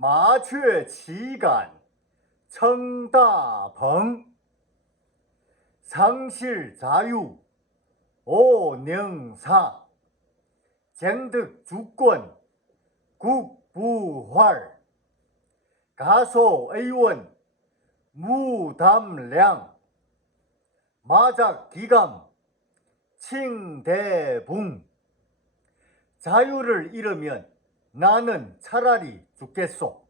麻雀 지간 청다벙 상실자유 오능사 쟁득주권 국부활 가소의원 무담량 마작기감 칭대붕. 자유를 잃으면 나는 차라리 죽겠소.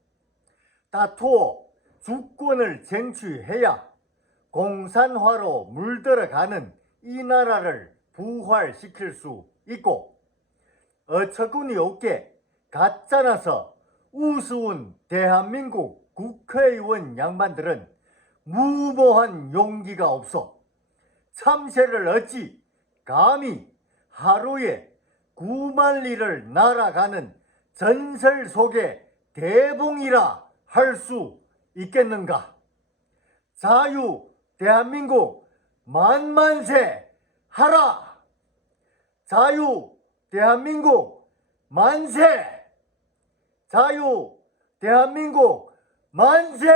다투어 주권을 쟁취해야 공산화로 물들어가는 이 나라를 부활시킬 수 있고 어처구니 없게 가짜나서 우스운 대한민국 국회의원 양반들은 무모한 용기가 없어 참새를 어찌 감히 하루에 9만 리를 날아가는 전설 속의 대봉이라 할 수 있겠는가? 자유 대한민국 만만세 하라! 자유 대한민국 만세! 자유 대한민국 만세!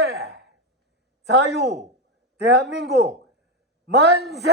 자유 대한민국 만세!